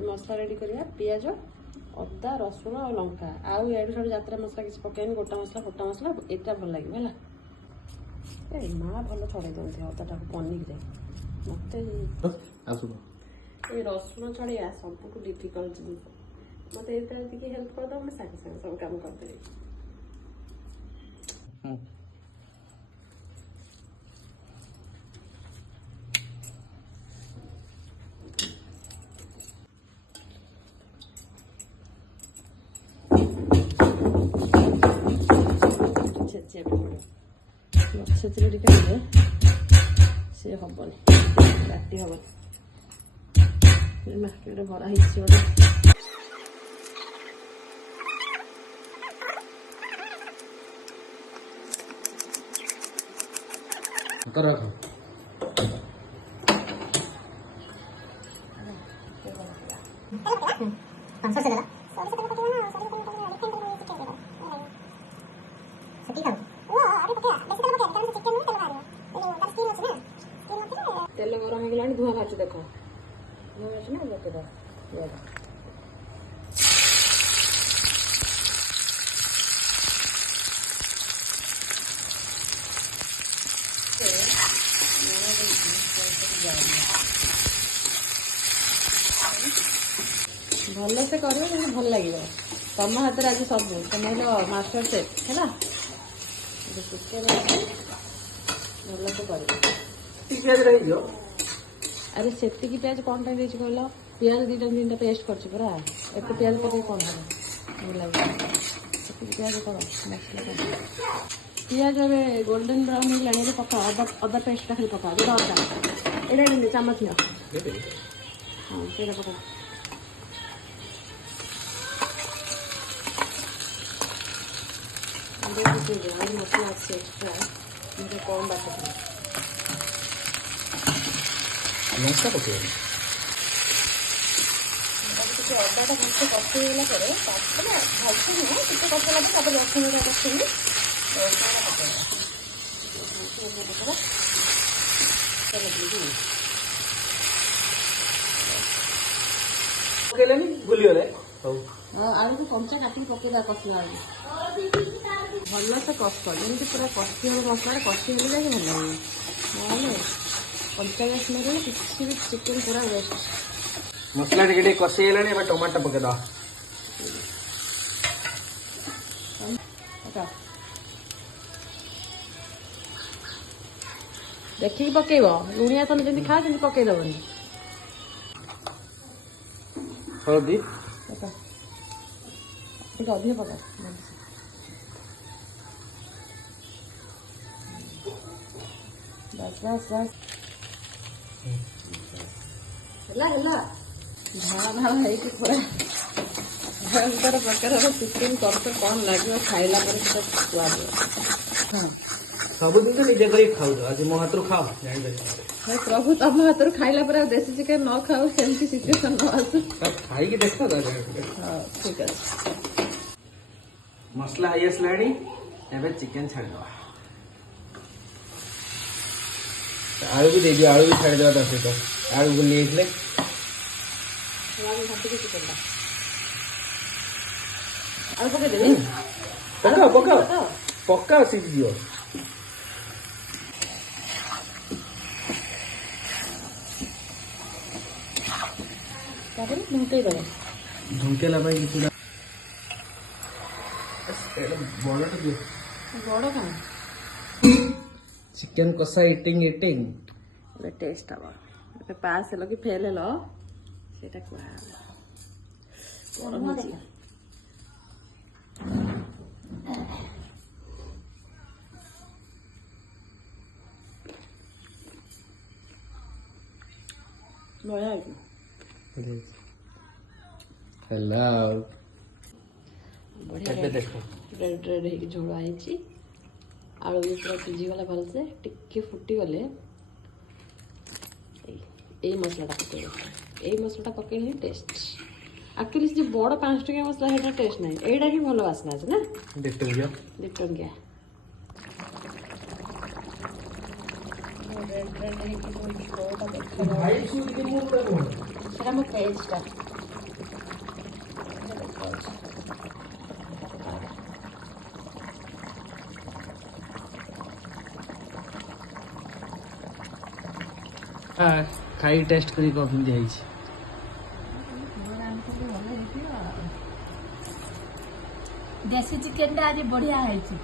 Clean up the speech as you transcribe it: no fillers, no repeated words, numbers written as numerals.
मसला रेडी करिया पियाज अदा रसुण और लंका आउ एडु सब यात्रा मसला किसी पकाइनि गोटा मसला एटा भल लगे है माँ भल छड़े दिखते अदाटा पनीर मत रसुण छड़िया सब डिफिकल्ट जिन मत हेल्प करदे मुझे सागे सागे सब कम करदेवी छेचरी टिके सी हेनी राति हम मार्केट भरा तेल गरम हो धुआं बाहर देख धुआं बाहर ना पकेद भल से कर भल लगे तुम हाथ में आज सब तुम मास्टर सेफ है भल से कर अरे से प्याज कौन टाइम कहल पियाज 2-3टा पेस्ट करा एत पियाज पकड़ कौन हम लगे पियाज कर मसला पियाज ए गोल्डन ब्राउन हो पका अदा पेस्ट खाली पका अदा ये चामच हाँ ये पका मसला अच्छे एक्स्ट्रा मुझे कौन बात मसला पके अदाटा भलसे कषेला भलसे नुह टे कषेला रसुण कषेली आलू को कंचा काटिक पकेदा कषला भल से कष कर जमी पूरा कषि हम मसला कषि गले भल लगे ना कंचा स्मेल किसी भी चिकेन पूरा वेस्ट मसला टे कषि गला टमाटो पकेद देखिए पकेब लुणिया तुम जमी खा जमी पकईदबनी हल्दी अधिक पका बस बस बस झाला पूरा भयंकर प्रकार चिकेन कर कौन लगे खाइला स्वाद हाँ सब दिन तो निजे कर खाऊ आज मो हाथ खाओ भाई प्रभु तुम हाथ खाइला पर देसी चिकेन न खाओ सेमती सिचुएशन न आसू खाई देख हाँ ठीक है मसला आई आसलाणी एबे चिकेन छाड़ दवा आलू भी दे दियो आलू भी छाड़ देवा सहित आलू को ले पका पका पका सीख दियो ढुंकेला भाई पूरा बड़ क्या चिकेन कषा इटिंग टेस्ट हम पास हेल कि फेल हेल से बढ़िया हेलो बढ़िया रेड रेड हो झोल आई आलू भी पूरा सिझीगला भलसे टिके फुटी गले ये मसलाटा पकड़ ये मसलाटा पकड़ टेस्ट एक्चुअली जो बड़ 5 टकिया मसला है टेस्ट ना एटा ही भल बासना है ना 2 टकिया रेड रेड है कि सेटा मो पेजटा ଖାଇ ଟେଷ୍ଟ କରି କେମିତି ହେଇଛି। ଦେଶୀ ଚିକେନ ଟା ଆଜି ବଢିଆ ହେଇଛି।